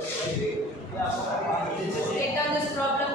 Take down this problem.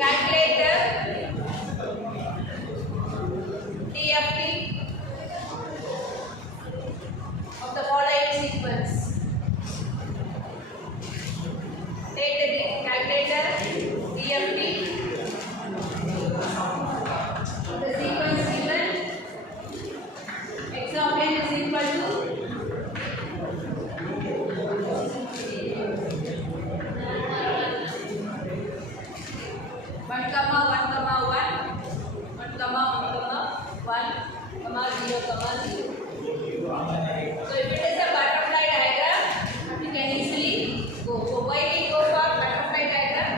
Calculate the DFT of the following sequence. Take the calculator DFT of the sequence given. X of n is equal to 1, 1, 1, 1, 0, 0. So if it is a butterfly diagram, you can easily go. So why we go for butterfly diagram?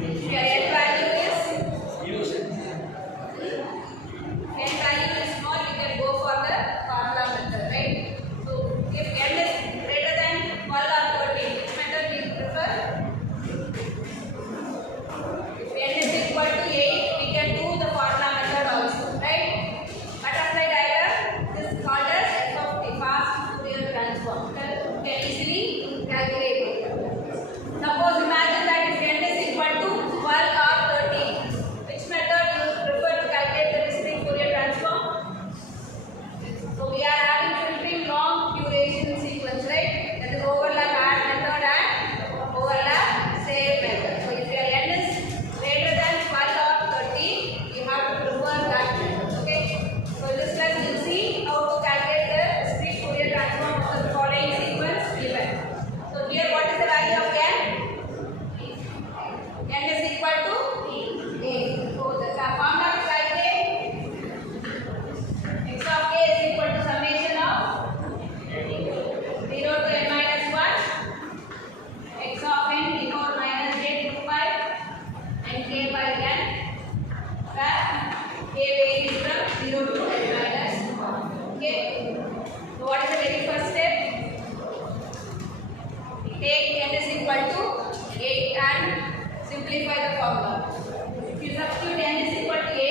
If your n value is small, you can go for the formula method, right? So if n is greater than 12 or 13, which method do you prefer? If n is equal to 8, we can do the formula method also, right? Butterfly diagram is called as f of t, fast Fourier transform. You can easily calculate it. Suppose imagine that if n is equal to 12 or 13, which method you prefer to calculate the distinct Fourier transform? So we are having filtering long duration sequence, right? That is overlap add method and overlap save method. So if your n is greater than 12 or 13, you have to prefer that method. Okay. So in this class you will see how to calculate the discrete Fourier transform of the following sequence given. So here what is the value of n? N is equal to 8. So the formula to calculate x of k is equal to summation of 0 to n minus 1 x of n e power minus j to 5 and k by n, where k varies from 0 to n minus 1. Okay. So what is the very first step? Take n is equal to 8 and simplify the formula. If you substitute n is equal to 8,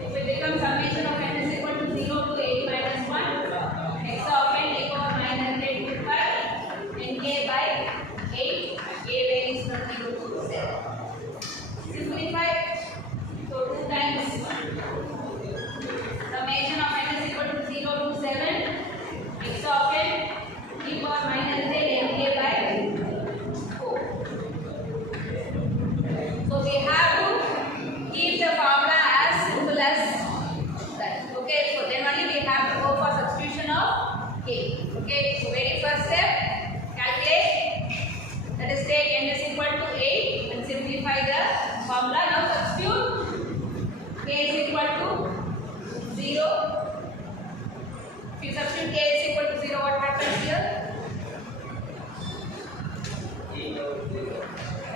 it will become summation of n is equal to 0 to 8 minus 1 x of n e power minus j to 5 and k by 8. K varies from 0 to 7. Simplify. So 2 times summation of n is equal to 0 to 7 x of n e power minus j and k by 4. So we have to keep the formula as simple as that. Okay, so then only we have to go for substitution of k. Okay, so very first step, calculate, that is take n is equal to 8 and simplify the formula. Now substitute k is equal to 0. If you substitute k is equal to 0, what happens here?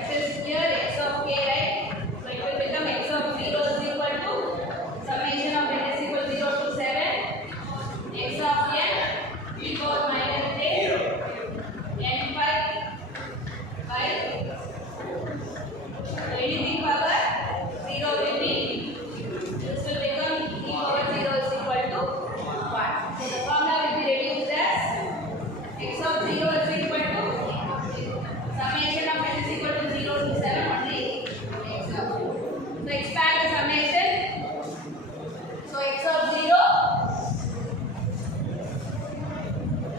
It is here x of k, right? So it will become x of 0 is equal to summation of n is equal to 0 to 7 x of n e power minus j n by 5. So anything power 0 will be, this will become e power 0 is equal to 1. So the formula will be reduced as x of 0 is equal to summation of n is equal to 0 to 7 only x of 0. So expand the summation. So x of 0,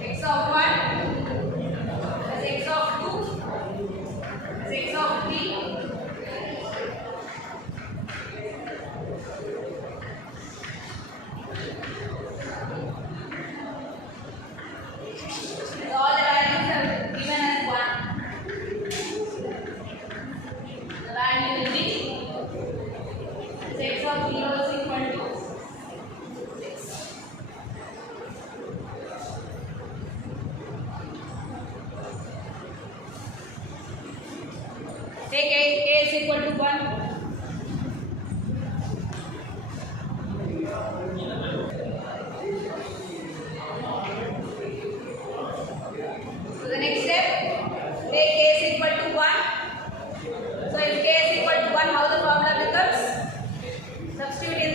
x of 1, plus x of 2, plus x of 3. All the values are given as 1. The value will be x of 0 is equal to 6. Take k is equal to 1. So the next step, take k is equal to 1. So if k is equal to 1, how the formula becomes? Substitute in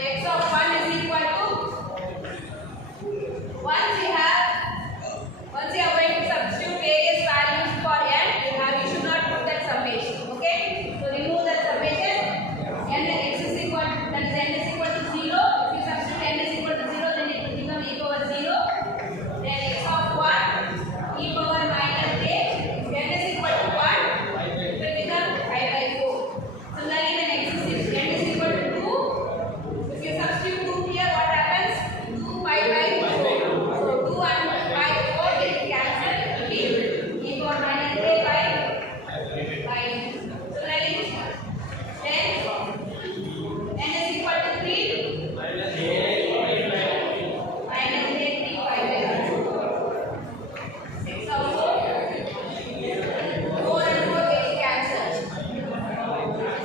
x of 1 is equal to, once you are going to substitute various values for n, you should not put that summation. Okay, so remove that summation. N x is equal, that is n is equal to 0. If you substitute n is equal to 0, then it will become e power 0. Then x of 1 e power minus j. If n is equal to 1, it will become pi by 4. Similarly, when n is equal to 2, if you substitute 2 here, what happens? 2 pi by 4. So 2 and pi 4 will cancel. It will be e power minus j by 5. Similarly, then n is equal to 3 minus j 3 pi by 4. 6 of 4 and 4 get cancelled.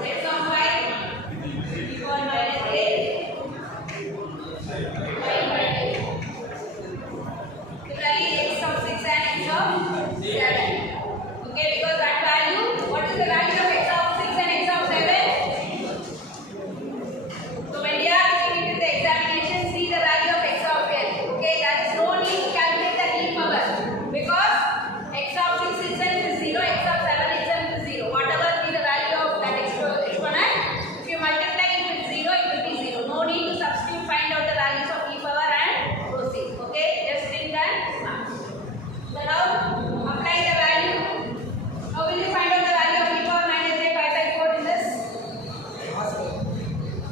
6 of 5 equal minus 8 5 by 8. Similarly, x of 6 and x of 7. Okay, because that value, what is the value of x of 6 and x of 7? So when you are doing it in the examination, see the value of x of n. Okay, there is no need to calculate the e power, because x of 6 itself is 0, x of 7 itself is 0. Whatever be the value of that exponent, if you multiply it with 0, it will be 0. No need to substitute, find out the values of e power and proceed. Okay, just bring that mark. So now apply the value. How will you find out the value of e power minus j pi by 4 in this?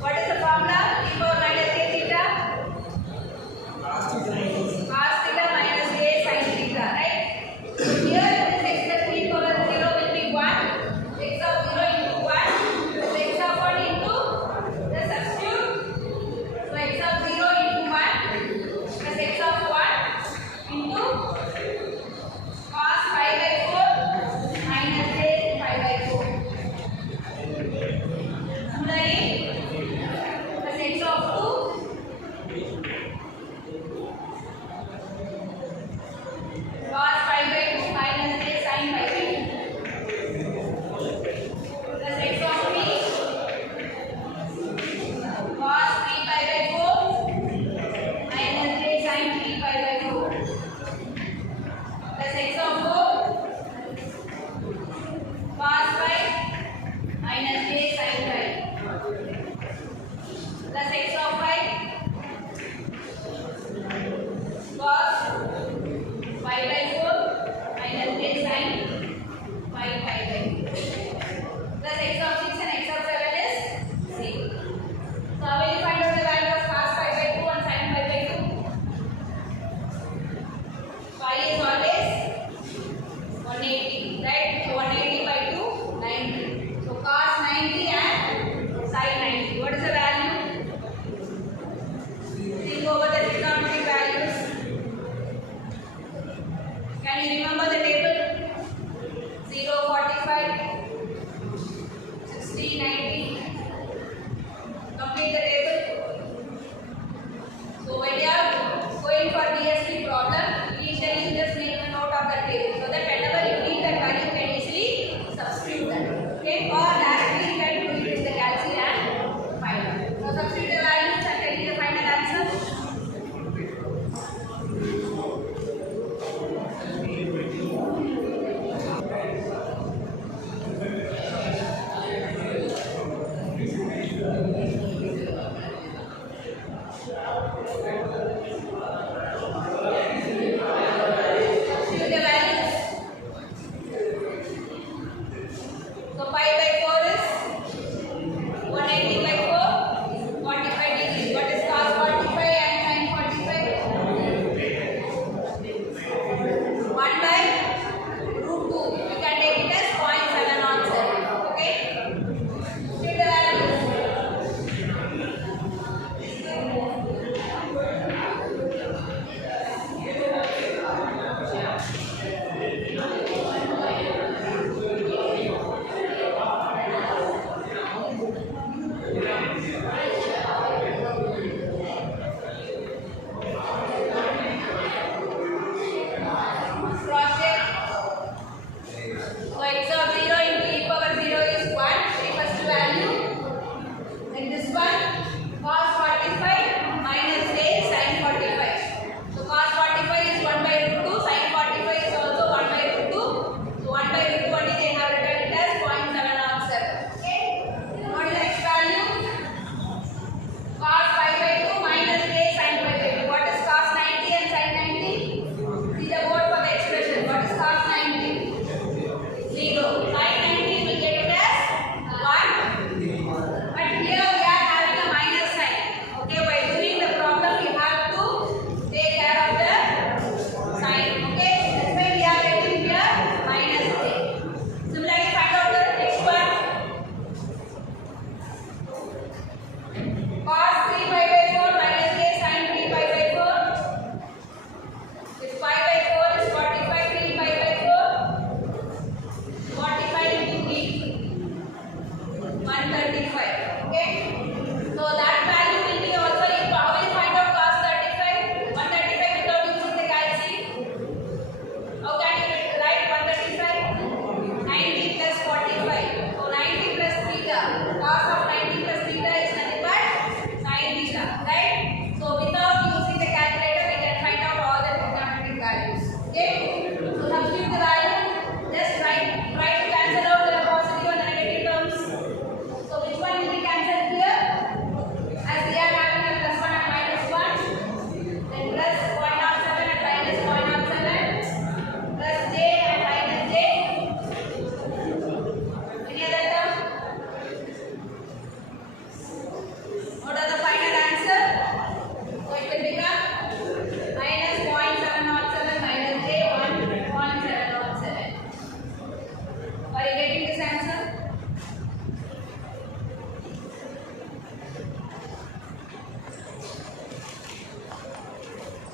What is the formula? E power minus j theta? Cos theta minus j sin theta, right? So here this expression e power 0 will be 1. X of 0 into 1 plus x of 1 into the substitute. So x of 0 into 1 plus x of 1 into cos pi by 4 minus j pi by 4. Similarly, plus x of 2 cos pi by 2 minus j sin pi by 2. Plus x of 3 cos 3 pi by 4 minus j sin 3 pi by 4. Plus x of 4 cos pi minus j sin pi. Plus x of 5 cos pi by 4 minus j sin pi by 2. Plus x of 6 and x of 7 is 0. So how will you find out the value of cos pi by 2 and sin pi by 2? Pi is always 180, right? So 180 by 2, 90. So cos 90 and sin 90. What is the value? Think over the trigonometric values. Can you remember the table? 0, 45, 60, 90. Complete the table. So when you are going for DSP problem, initially you just make a note of the table, so that whenever you need that value, you can easily substitute that. Okay, or directly you can do it in the calci and find out. So substitute the values and tell me the final answer. Substitute the values. So pi by 4 is 180 by 4, 45 degrees. What is cos 45 and sin 45? 1 by root 2. You can take it as 0.717. Okay? Substitute the values.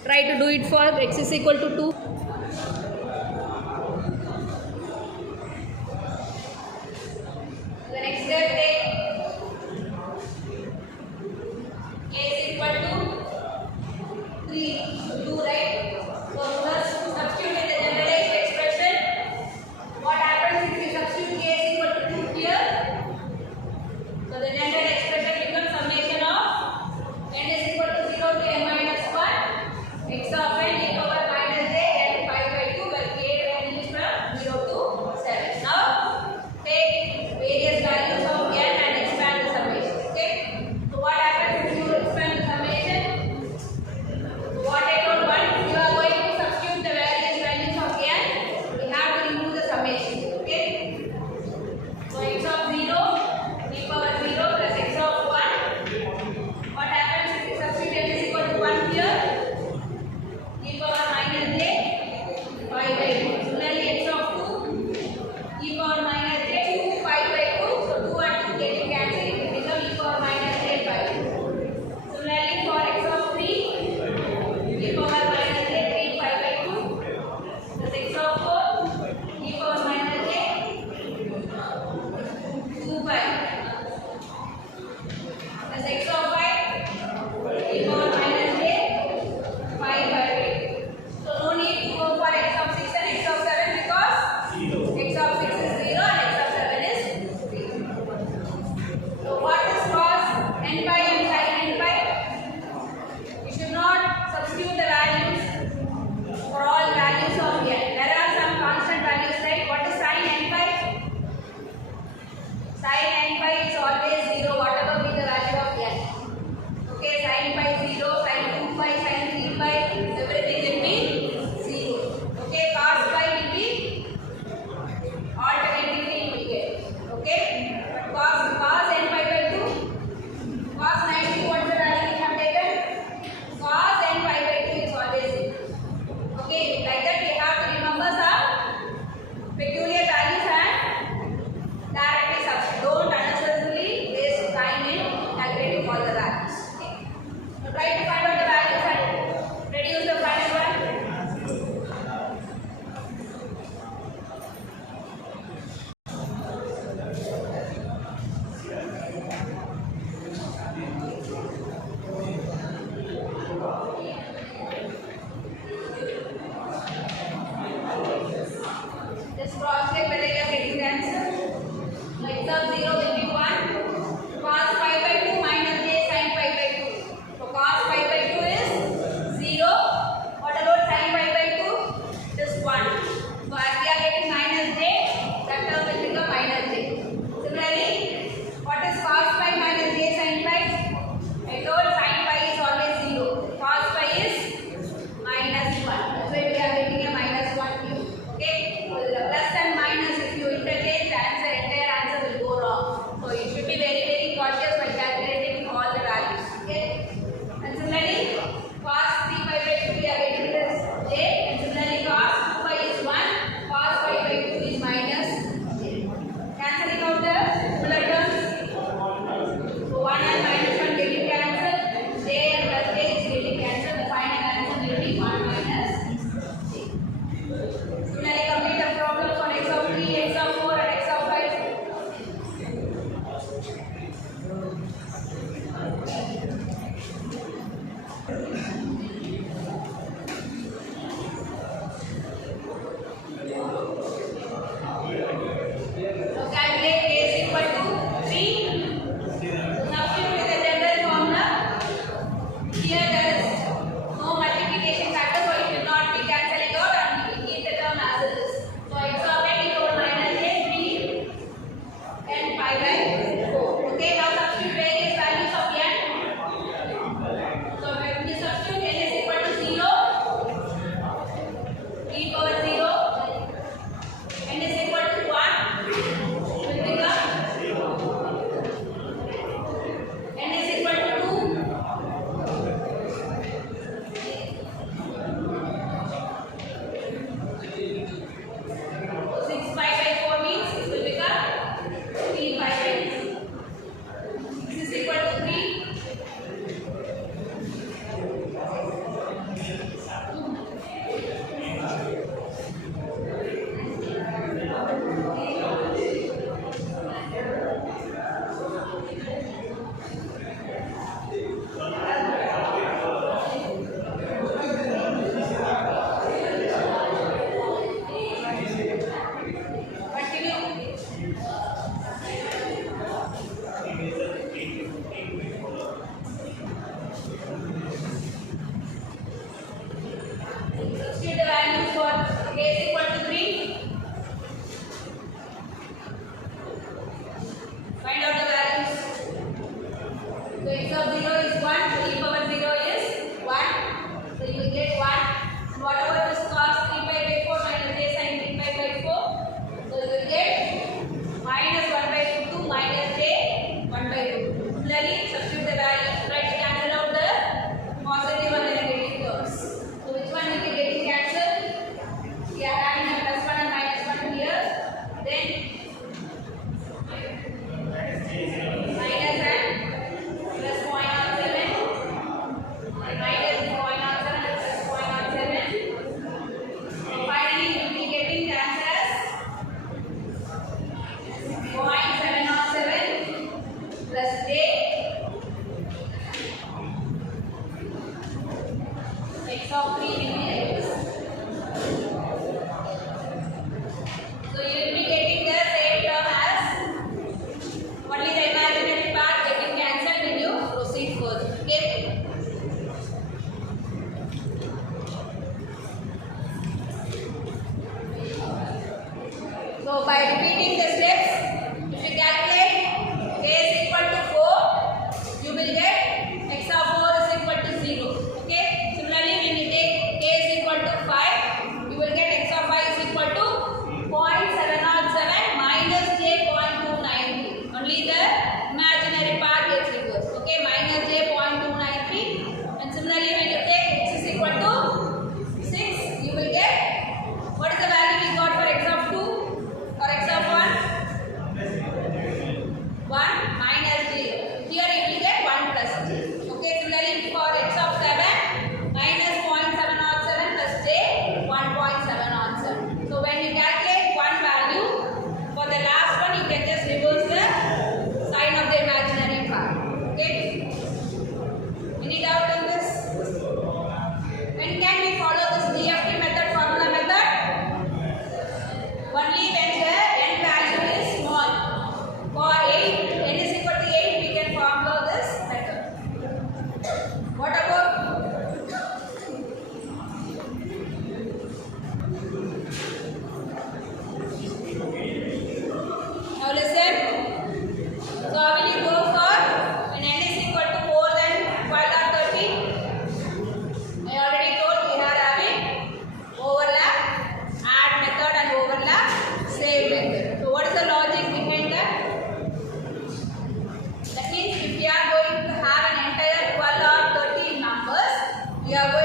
Try to do it for x is equal to 2. The next step, take a is equal to 3, 2, right? So first substitute in the generalized expression. What happens if we substitute a is equal to 2 here? So the general expression becomes summation of n is equal to 0 to n minus 1 x of n e power minus j n x of 3 will be like this. So you will be getting the same term as only the imaginary part getting cancelled when you proceed further. Okay. So by repeating the steps, if you calculate k is equal to 4, you will get x of 4 is equal to 0. Okay. Similarly, when you take k is equal to 5, you will get x of 5 is equal to 0.707 minus j 0.293. Only the imaginary part gets reversed. Okay, minus j 0.293. And similarly, when you take x is equal to 6, you will get what is the value we got for x of 2 or x of 1? 1 minus j. Here you will get 1 plus j. Okay, similarly for x of 7, minus 0.707 plus j 1.707. So when you calculate one value, for the last one you can just reverse the sign of the imaginary part. Okay. Any doubt on this? When can we follow this DFT method, formula method? Only when the n value is small. For 8, n is equal to 8, we can follow this method. What about? Now listen. So how will you go for when n is equal to more than 12 or 13? I already told we are having overlap, add method and overlap, save method. So what is the logic behind that? That means if we are going to have an entire 12 or 13 numbers, we are going